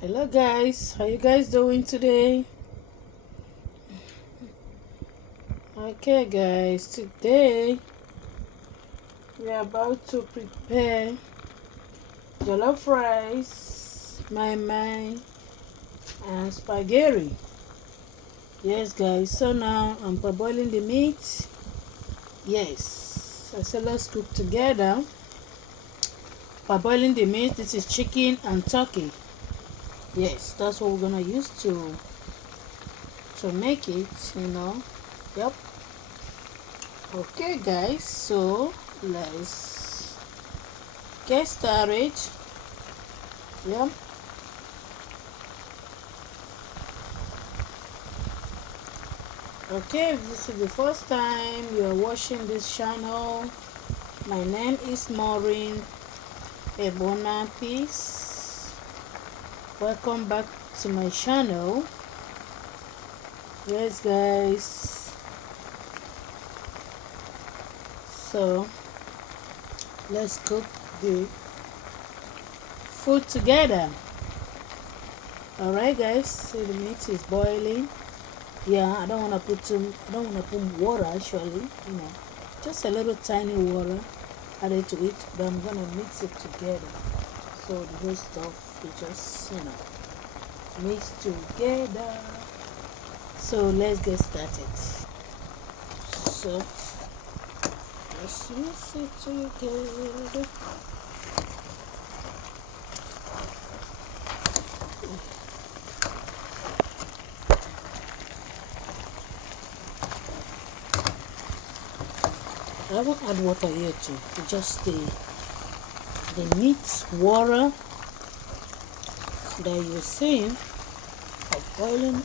Hello guys, how you guys doing today? Okay guys, today we are about to prepare jollof rice, my and spaghetti. Yes guys, so now I'm parboiling the meat. Yes, so let's cook together. Parboiling the meat, this is chicken and turkey. Yes, that's what we're gonna use to make it. Yep. Okay guys, so let's get started. Yep. Okay, if this is the first time you are watching this channel, my name is Maureen Ebona Peace. Welcome back to my channel. Yes guys, so let's cook the food together. Alright guys, so the meat is boiling. Yeah, I don't want to put water actually, just a little tiny water added to it, but I'm gonna mix it together. So the whole stuff will just, mix together. So let's get started. So let's mix it together. I won't add water here too. Just the meat water that you're seeing of boiling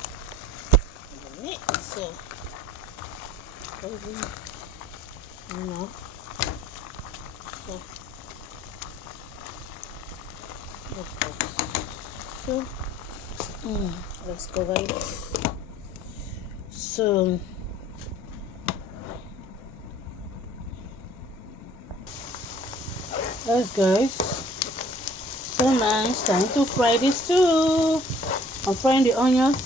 the meat. So boiling, you know. So so let's cover it. So let's guys. So nice. Time to fry this too. I'm frying the onions.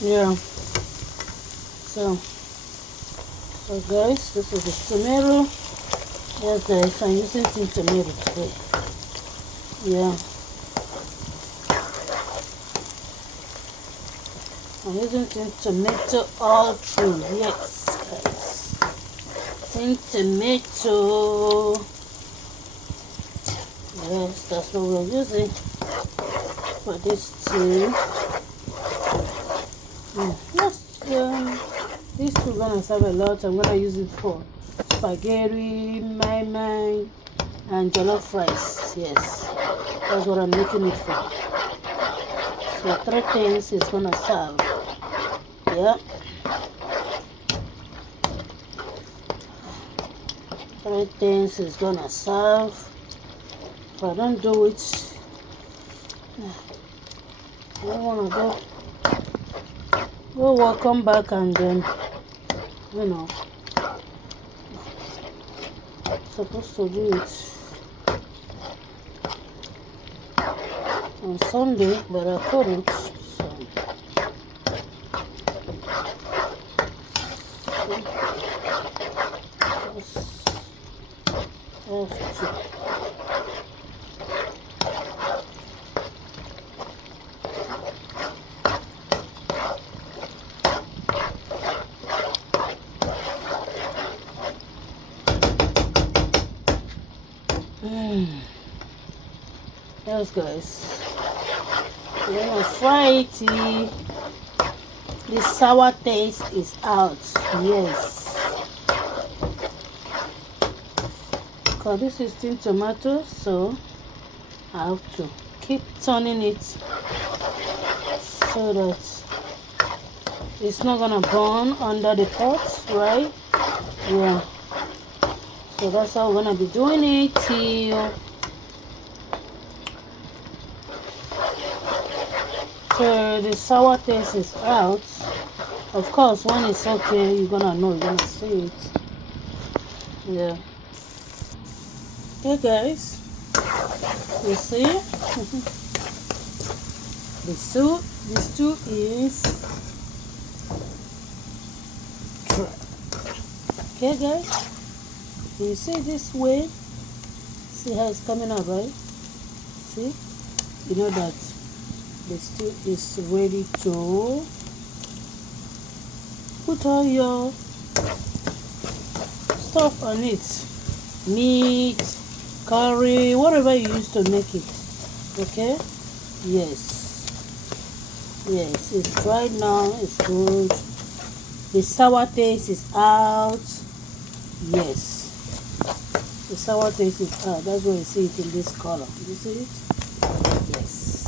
Yeah. So guys, this is the tomato. Yes guys, I'm using some tomato today. Yeah. I'm using some tomato all through. Yes guys. Tin tomato. Yes, that's what we're using for this too. Yes, these two are gonna serve a lot. I'm gonna use it for spaghetti, my and jollof rice. Yes, that's what I'm making it for. So 3 things is gonna serve. Yeah, 3 things is gonna serve. If I don't do it, I don't wanna go. We'll come back and then, supposed to do it on Sunday, but I couldn't. So have to. Yes guys, we're gonna fry it till the sour taste is out. Yes, because this is tin tomato, so I have to keep turning it so that it's not gonna burn under the pot, right? Yeah, so that's how we're gonna be doing it till so the sour taste is out. Of course, when it's okay, you're gonna know, you're gonna see it. Yeah. Okay, guys, you see? This two is dry. Okay, guys, you see this way? See how it's coming out, right? See, you know that the stew is ready to put all your stuff on it. Meat, curry, whatever you use to make it. Okay? Yes. Yes, it's dried now. It's good. The sour taste is out. Yes. The sour taste is out. That's why you see it in this color. You see it? Yes.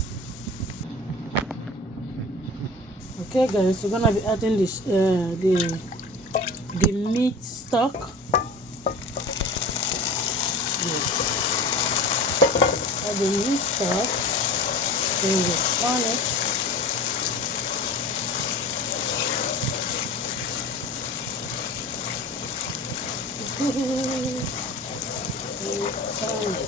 Okay, guys, we're gonna be adding this the meat stock. Yes. Add the meat stock. Then we turn it. We turn it.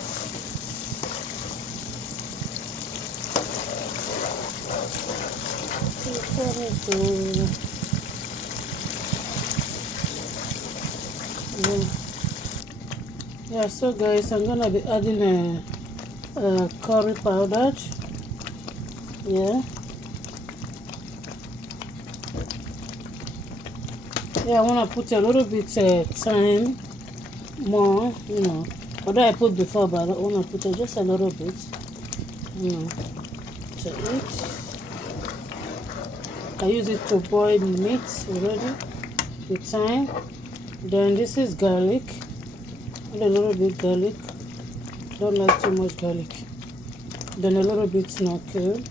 Yeah, so guys, I'm gonna be adding a curry powder. Yeah. Yeah, I wanna put a little bit time more, you know. Although I put before, but I wanna put just a little bit, you know, to eat. I use it to boil meat already. The thyme. Then this is garlic. Add a little bit garlic. Don't like too much garlic. Then a little bit snorkel.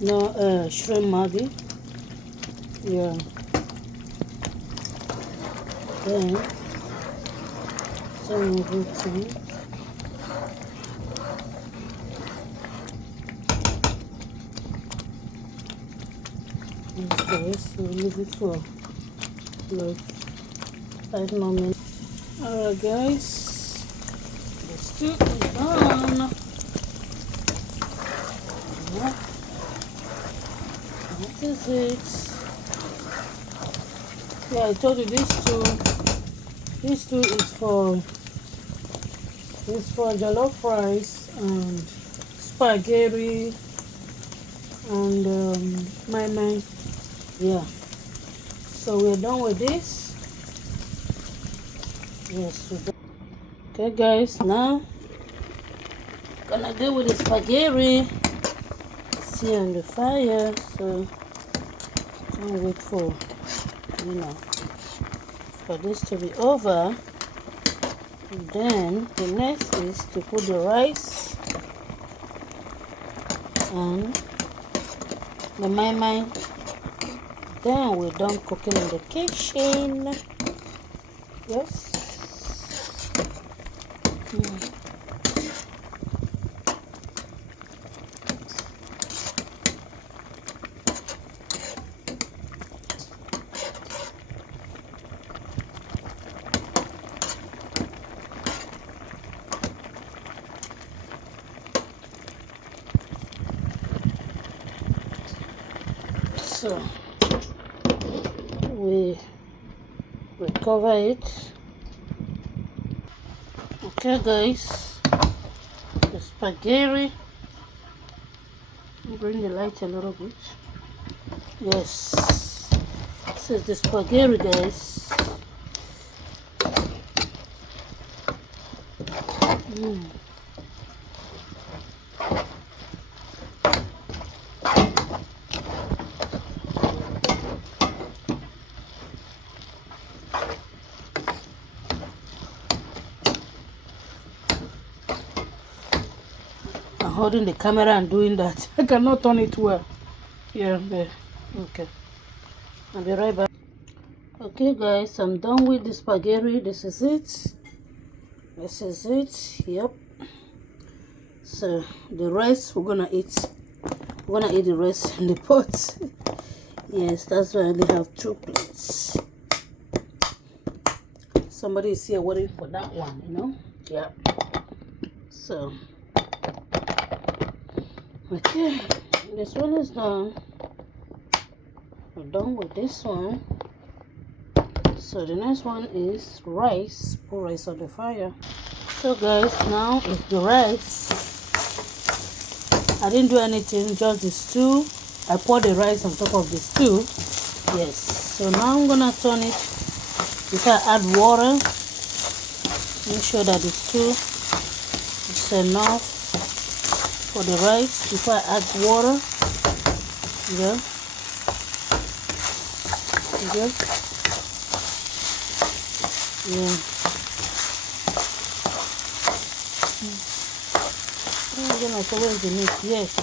No shrimp maggi. Yeah. Then some good thyme. Okay, so leave it for like 5 more minutes. Alright, guys, the stew is done. Yeah. That is it. Yeah, I told you this stew is for jollof rice and spaghetti and my. Yeah. So we're done with this. Yes, we're done. Okay, guys, now gonna do with the spaghetti. See on the fire, so can't wait for for this to be over. And then the next is to put the rice and the my. Then we're done cooking in the kitchen. Yes. So we cover it. Okay, guys, the spaghetti. Bring the light a little bit. Yes, this is the spaghetti, guys. I'm holding the camera and doing that. I cannot turn it well. Yeah, there. Okay. I'll be right back. Okay, guys, I'm done with the spaghetti. This is it. This is it. Yep. So the rest we're gonna eat. We're gonna eat the rest in the pot. Yes, that's why I only have 2 plates. Somebody is here waiting for that one, you know. Yeah. So okay, this one is done. We're done with this one. So the next one is rice. Put rice on the fire. So guys, now it's the rice. I didn't do anything, just the stew. I poured the rice on top of the stew. Yes. So now I'm gonna turn it. Before I add water, make sure that the stew is enough for the rice. Before I add water, yeah. Okay. Yeah. Then I said, where's the meat? Yes.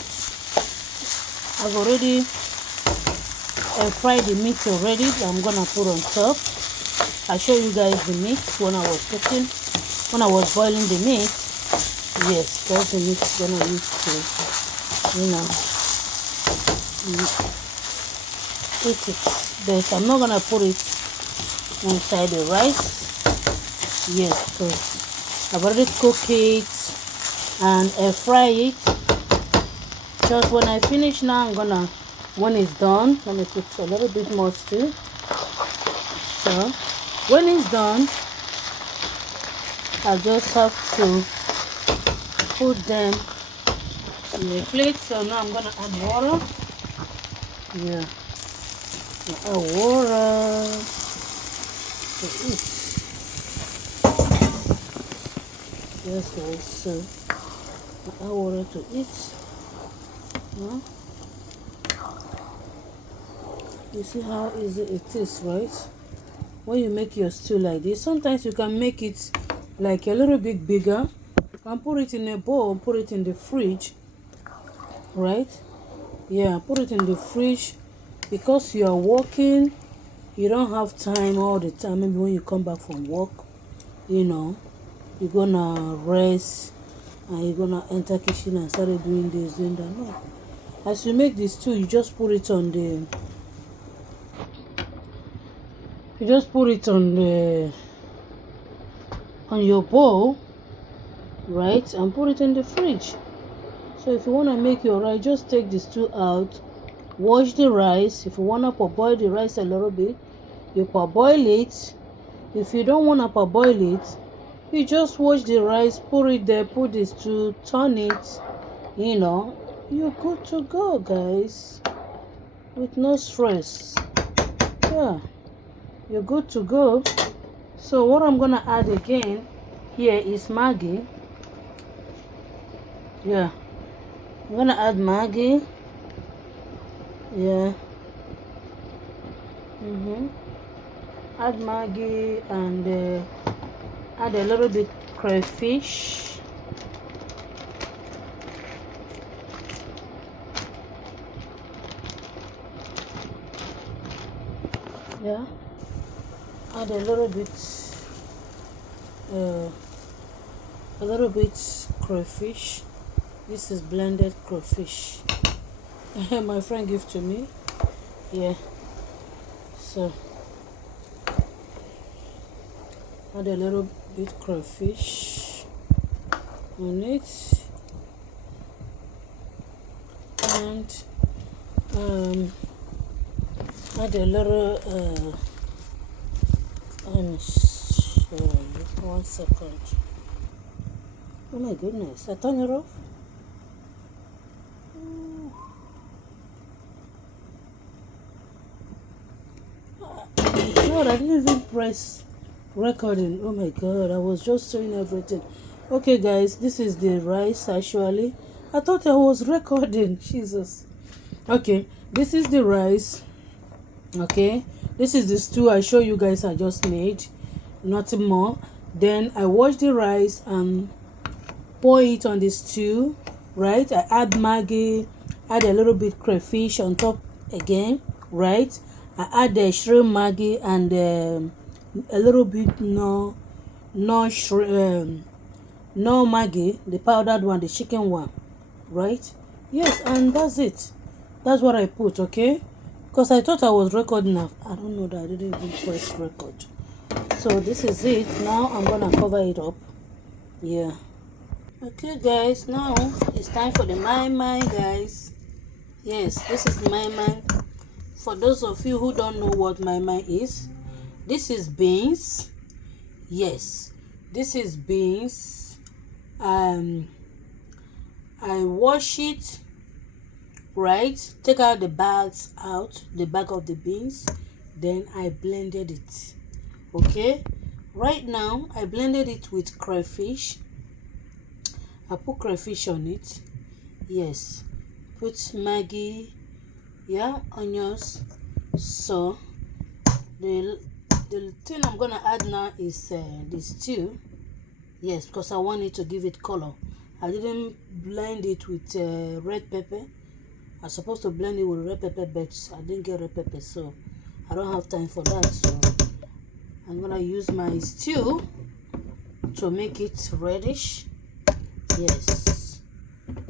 I've already fried the meat already. I'm gonna put on top. I show you guys the meat when I was cooking, when I was boiling the meat. Yes, that's the meat gonna use to, you know, eat it. But I'm not gonna put it inside the rice. Yes, because I've already cooked it and fry it. Just when I finish now, I'm gonna, when it's done, let me put a little bit more stew. So when it's done, I just have to put them in the plate. So now I'm gonna add water. Yeah, add water to eat. Yes guys, so add water to eat. Huh? You see how easy it is, right? When you make your stew like this, sometimes you can make it like a little bit bigger and put it in a bowl, put it in the fridge, right? Yeah, put it in the fridge because you are working, you don't have time all the time. Maybe when you come back from work, you know, you're gonna rest and you're gonna enter kitchen and start doing this, doing that. No. As you make this stew, you just put it on the on your bowl, right, and put it in the fridge. So if you want to make your rice, just take the stew out, wash the rice. If you want to parboil the rice a little bit, you parboil it. If you don't want to parboil it, you just wash the rice, put it there, put the stew, turn it, you know, you're good to go guys, with no stress. Yeah, you're good to go. So what I'm gonna add again here is Maggi. Yeah, I'm gonna add Maggi. Yeah. Add Maggi and add a little bit crayfish. Yeah. Add a little bit crayfish. This is blended crayfish. My friend gave to me. Yeah. So add a little bit crayfish on it, and add a little I'm sure. 1 second. Oh my goodness, I turn it off. God, I didn't even press recording. Oh my god, I was just showing everything. Okay guys, this is the rice. Actually, I thought I was recording. Jesus. Okay, this is the rice. Okay, this is the stew I show you guys I just made, nothing more. Then I wash the rice and pour it on the stew, right? I add Maggi, add a little bit crayfish on top again, right? I add the shrimp Maggi and a little bit no Maggi, the powdered one, the chicken one, right? Yes, and that's it. That's what I put. Okay, because I thought I was recording. I don't know that I didn't even press record. So this is it. Now I'm gonna cover it up. Yeah. Okay guys, now it's time for the my guys. Yes, this is my. For those of you who don't know what my is, this is beans. Yes, this is beans. I wash it, right? Take out the bags out, the bag of the beans. Then I blended it. Okay, right now I blended it with crayfish. I put crayfish on it. Yes, put Maggi, yeah, onions. So the thing I'm gonna add now is the stew. Yes, because I want it to give it color. I didn't blend it with red pepper. I was supposed to blend it with red pepper, but I didn't get red pepper, so I don't have time for that. So I'm gonna use my stew to make it reddish. Yes,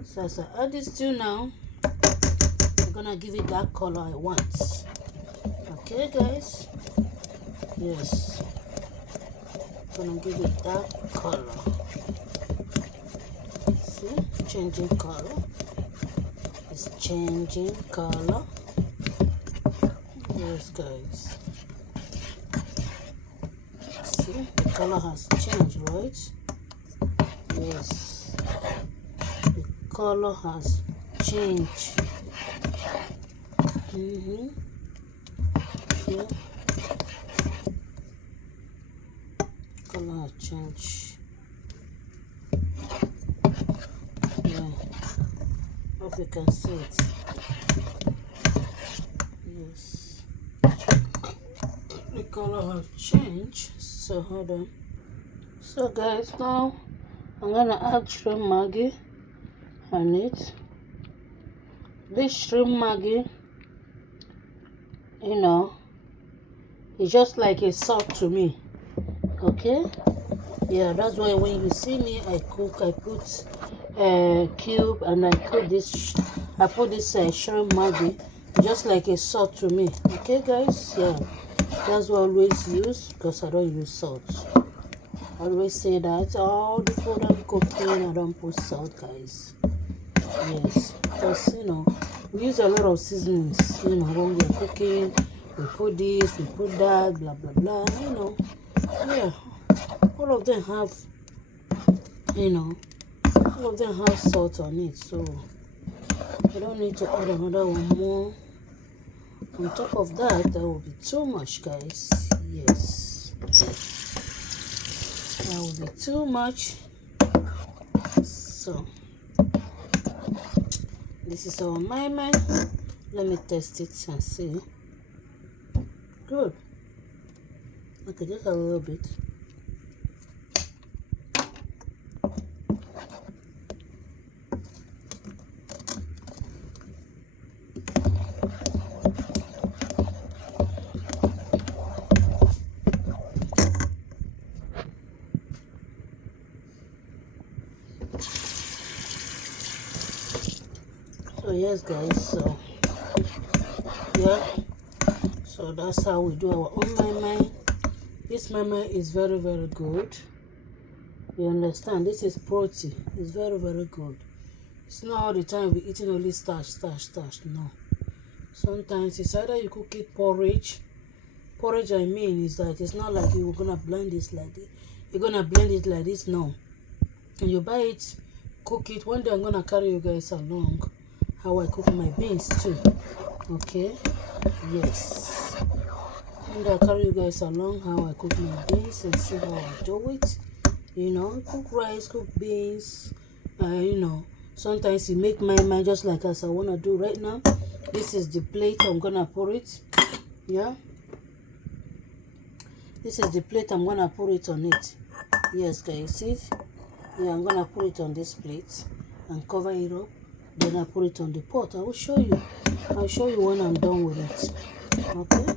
so as I add this stew now, I'm gonna give it that color I want. Okay guys, yes, I'm gonna give it that color. See, changing color. It's changing color. Yes guys, see, the color has changed, right? Yes, the color has changed. Yeah, color has changed. Yeah, hope you can see it. Yes, the color has changed. So hold on. So guys, now I'm gonna add shrimp Maggi on it. This shrimp Maggi, it's just like a salt to me. Okay, yeah, that's why when you see me I cook, I put cube and I put this shrimp Maggi, just like a salt to me. Okay guys, yeah, that's what I always use, because I don't use salt. I always say that all the food I'm cooking I don't put salt, guys. Yes, because we use a lot of seasonings. When we're cooking, we put this, we put that, blah blah blah. Yeah, all of them have salt on it, so I don't need to add another one more on top of that. That will be too much, guys. Yes, that will be too much. So this is our my. Let me test it and see. Good. Okay, just a little bit. So yes guys, so yeah, so that's how we do our own my. This my is very good. You understand? This is protein. It's very good. It's not all the time we eating only starch. No, sometimes it's either you cook it porridge. I mean is that it's not like you're gonna blend this like this. You're gonna blend it like this. No, and you buy it, cook it. One day I'm gonna carry you guys along how I cook my beans too. Okay, yes, and I'll carry you guys along how I cook my beans and see how I do it. Cook rice, cook beans. Sometimes you make my just like as I want to do right now. This is the plate I'm gonna put it. Yeah, this is the plate I'm gonna put it on it. Yes guys, see it? Yeah, I'm gonna put it on this plate and cover it up. Then I put it on the pot. I will show you. I'll show you when I'm done with it. Okay,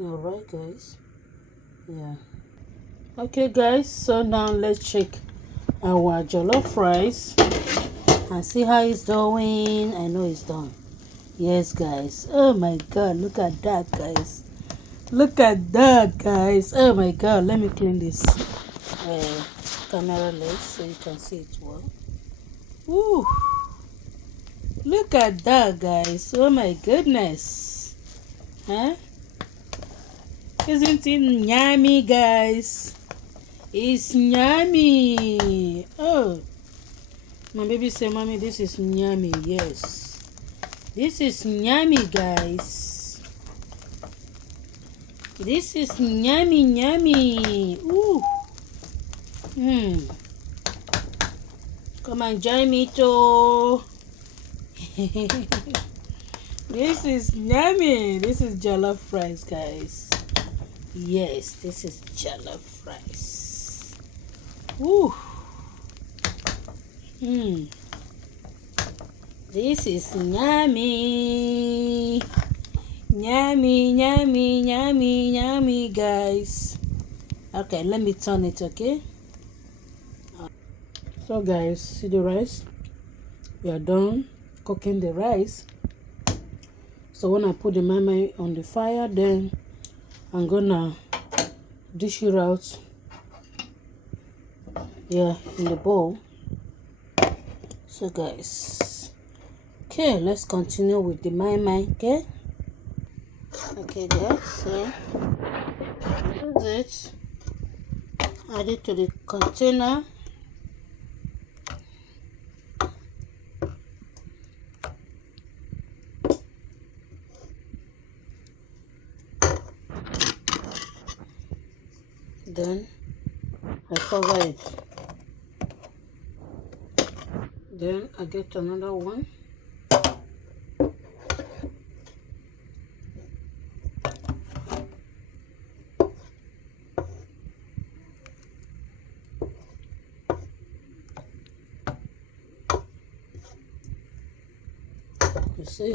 all right guys. Yeah, okay guys, so now let's check our jollof rice and see how it's doing. I know it's done. Yes guys, oh my god, look at that guys. Look at that guys. Oh my god, let me clean this camera lens so you can see it well. Ooh, Look at that, guys. Oh my goodness. Huh? Isn't it yummy, guys? It's yummy. Oh, my baby say, mommy, this is yummy. Yes, this is yummy, guys. This is yummy, yummy. Ooh. Come and join me too. This is yummy. This is jollof rice, guys. Yes, this is jollof rice. Ooh. This is yummy. Yummy, yummy, yummy, yummy, guys. Okay, let me turn it, okay? So, guys, see the rice? We are done cooking the rice. So, when I put the mama on the fire, then I'm gonna dish it out in the bowl. So, guys, okay, let's continue with the mama, okay? Okay, guys, so that's it. Add it to the container. Then I cover it. Then I get another one. You see?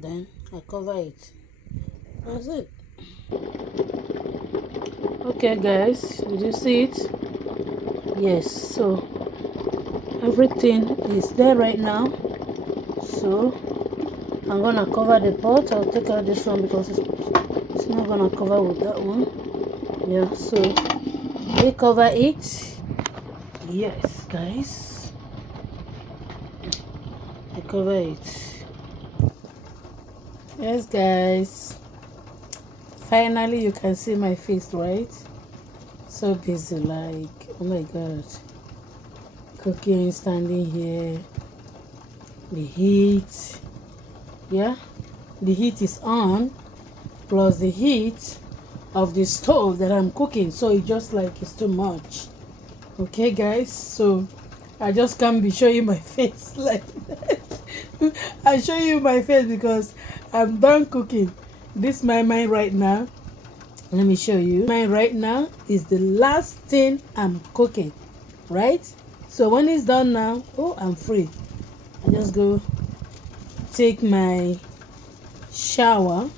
Then I cover it. That's it. Okay, guys, did you see it? Yes, so everything is there right now. So I'm gonna cover the pot. I'll take out this one because it's not gonna cover with that one. Yeah, so we cover it. Yes, guys, I cover it. Yes, guys, finally you can see my face, right? So busy, like, oh my god, cooking, standing here, the heat, the heat is on, plus the heat of the stove that I'm cooking, so it just like it's too much. Okay, guys, so I just can't be showing my face like that. I show you my face because I'm done cooking. This my mind right now. Let me show you. Mine right now is the last thing I'm cooking, right? So when it's done now, oh, I'm free. I just go take my shower.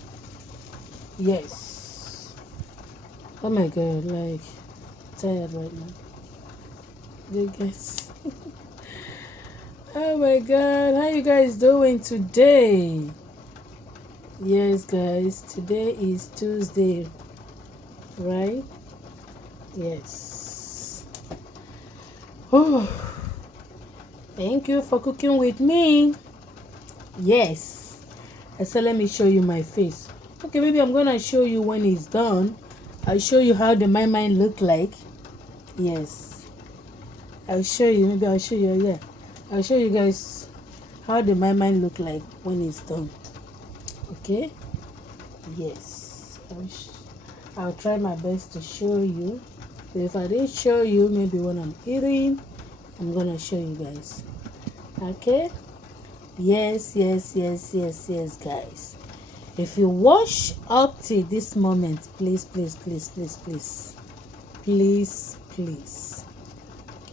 Yes. Oh my god, like tired right now. You guys. Oh my god, how you guys doing today? Yes, guys, today is Tuesday, right? Yes. Oh, thank you for cooking with me. Yes. I said let me show you my face. Okay, maybe I'm gonna show you when it's done. I'll show you how the my mind look like. Yes, I'll show you. Maybe I'll show you. Yeah, I'll show you guys how the my mind look like when it's done. Okay. Yes, I'll try my best to show you. So if I didn't show you, maybe when I'm eating, I'm gonna show you guys. Okay. Yes, guys. If you watch up to this moment, please,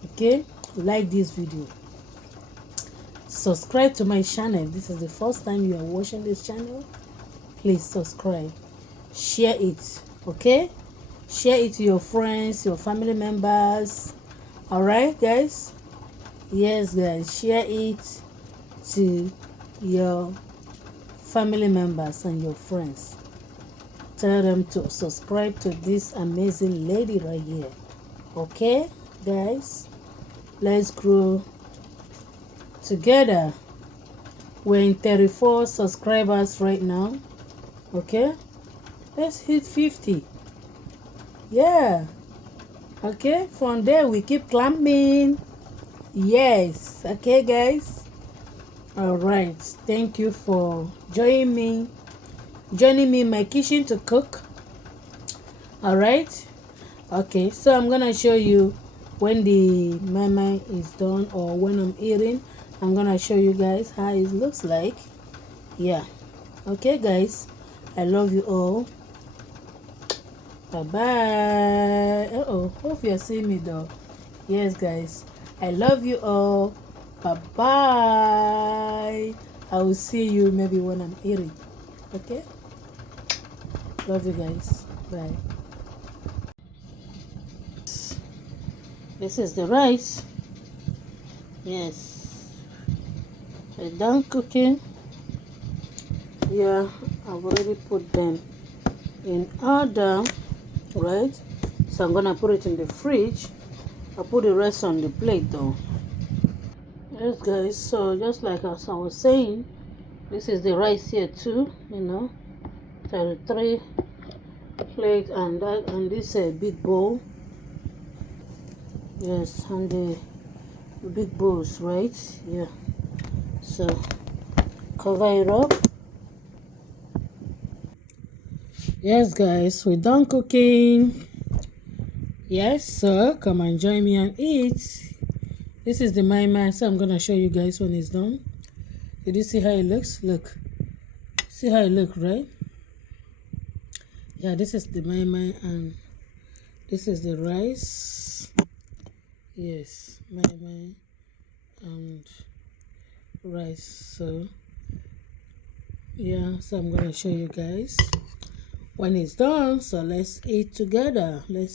okay, like this video, subscribe to my channel. This is the first time you are watching this channel. Please subscribe, share it, okay? Share it to your friends, your family members. All right, guys? Yes, guys, share it to your family members and your friends. Tell them to subscribe to this amazing lady right here, okay? guys. Let's grow together. We're in 34 subscribers right now. Okay, let's hit 50. Yeah. Okay, from there we keep climbing. Yes. Okay, guys. All right, thank you for joining me in my kitchen to cook. All right. Okay, so I'm gonna show you when the mama is done, or when I'm eating. I'm gonna show you guys how it looks like. Yeah. Okay, guys, I love you all. Bye bye. Hope you're seeing me though. Yes, guys, I love you all. Bye bye. I will see you maybe when I'm eating. Okay, love you guys. Bye. This is the rice. Yes, I'm done cooking. Yeah, I've already put them in order, right? So I'm gonna put it in the fridge. I'll put the rest on the plate though. Yes, guys, so just like as I was saying, this is the rice here too, 33 plate, and this big bowl. Yes, and the big bowls, right? Yeah. So cover it up. Yes, guys, we're done cooking. Yes, so come and join me and eat. This is the my, so I'm gonna show you guys when it's done. Did you see how it looks? Look. See how it looks, right? Yeah, this is the my, and this is the rice. Yes, my and rice. So yeah, so I'm gonna show you guys when it's done. So let's eat together. Let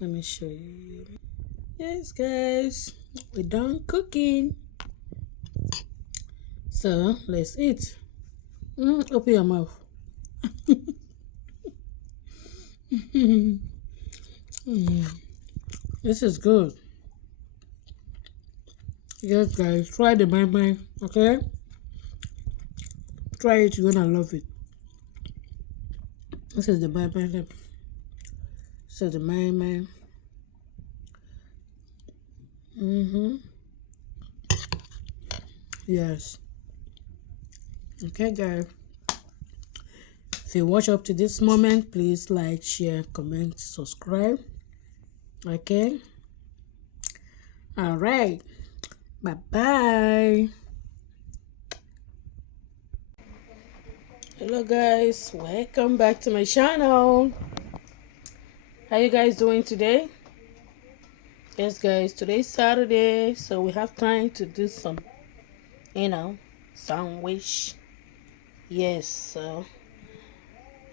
me show you. Yes, guys, we're done cooking. So let's eat. Open your mouth. This is good. Yes, guys, try the my, okay? Try it, you're gonna love it. This is the my. So the my. Yes. Okay, guys. If you watch up to this moment, please like, share, comment, subscribe. Okay. All right. Bye-bye. Hello, guys. Welcome back to my channel. How you guys doing today? Yes, guys. Today's Saturday, so we have time to do some, sandwich. Yes, so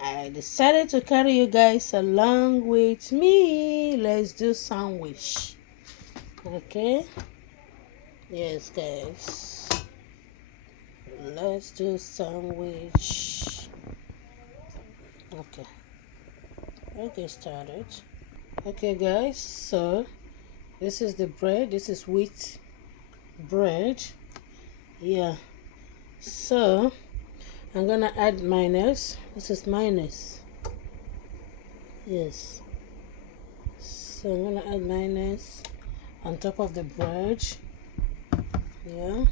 I decided to carry you guys along with me. Let's do sandwich. Okay. Yes, guys. Let's do sandwich. Okay. We'll get started. Okay, guys. So this is the bread. This is wheat bread. Yeah. So I'm gonna add mayonnaise. This is mayonnaise. Yes. So I'm gonna add mayonnaise on top of the bread. Yeah.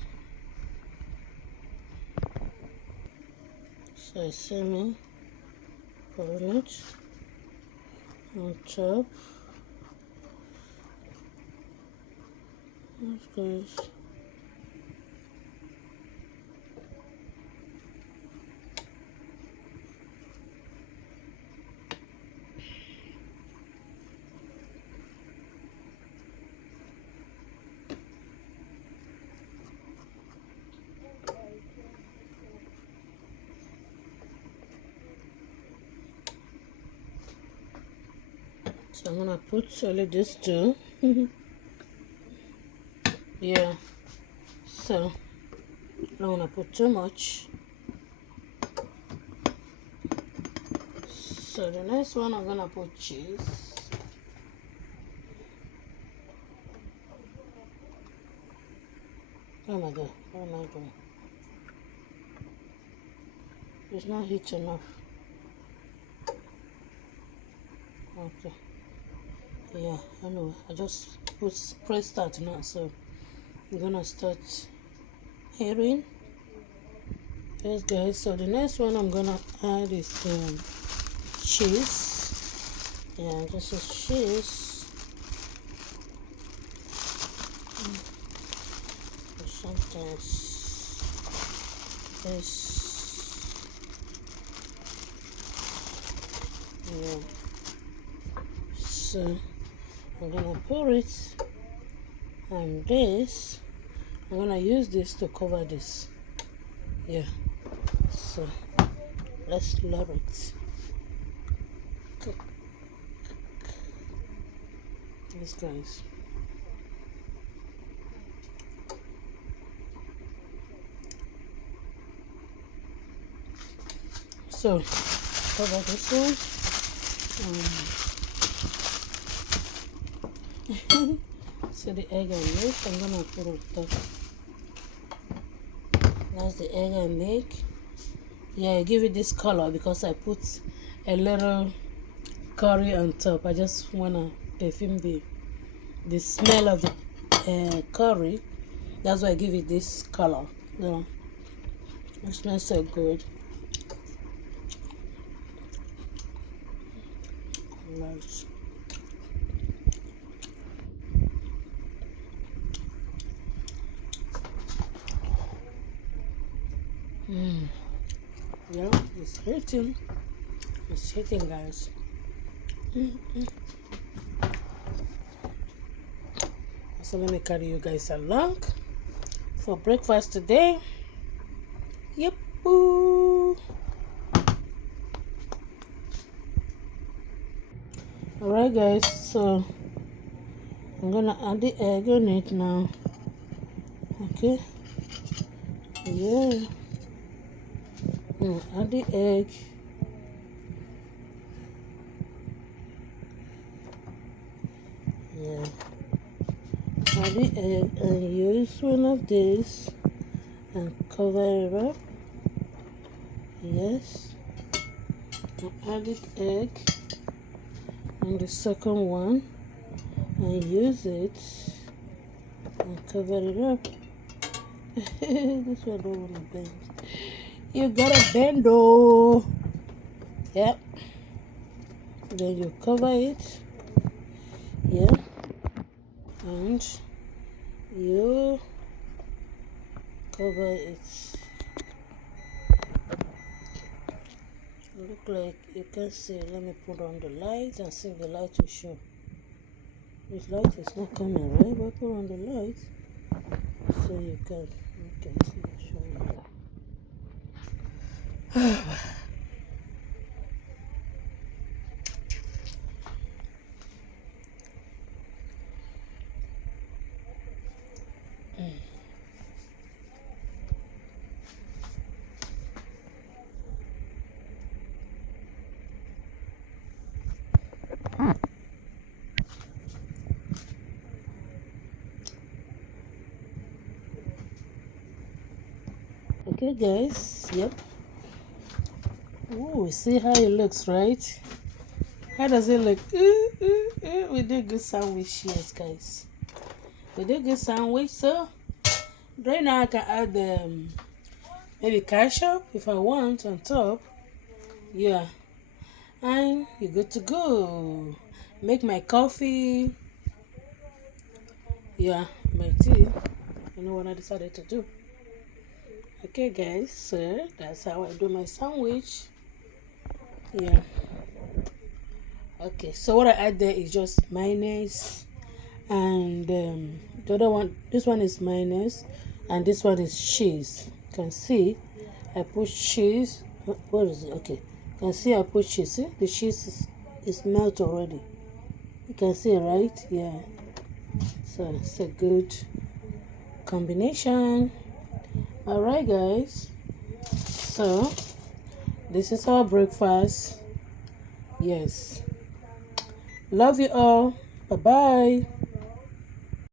So semi pouring it on top. That's good. So I'm gonna put only this too. Yeah. So I don't wanna put too much. So the next one I'm gonna put cheese. Oh my god, what am I doing? It's not heat enough. Okay. Yeah, anyway, I just press start now, so I'm gonna start hearing. Yes guys, so the next one I'm gonna add is cheese. Yeah, this is cheese. Sometimes this, yeah. So I'm gonna pour it, and this I'm gonna use this to cover this. Yeah, so let's let it cook. Yes guys, so cover this one. So the egg I make, I'm gonna put it top. That's the egg I make. Yeah, I give it this color because I put a little curry on top. I just wanna perfume the smell of the curry. That's why I give it this color. Yeah, it smells so good. Right. Yeah, it's hitting. It's hitting, guys. So let me carry you guys along for breakfast today. Yep. Alright guys, so I'm gonna add the egg on it now. Okay. Yeah. Add the egg. Yeah. Add the egg and use one of these and cover it up. Yes. Add the egg and the second one and use it and cover it up. This one don't want to bend. You gotta bend though. Yep. Then you cover it. Yeah. And you cover it. Look like you can see. Let me put on the light and see if the light will show. This light is not coming, right? But put on the light so you can see it showing. Okay guys, yep. Oh, see how it looks, right? How does it look? We did good sandwich, yes guys. We did good sandwich. So right now I can add maybe ketchup if I want on top. Yeah, and you're good to go. Make my coffee. Yeah, my tea. You know what I decided to do. Okay guys, so that's how I do my sandwich. Yeah. Okay, so what I add there is just mayonnaise, and the other one, this one is mayonnaise, and this one is cheese. You can see I put cheese. What is it? Okay, you can see I put cheese. See, the cheese is melt already. You can see, right? Yeah. So it's a good combination. All right, guys. So this is our breakfast. Yes. Love you all. Bye bye.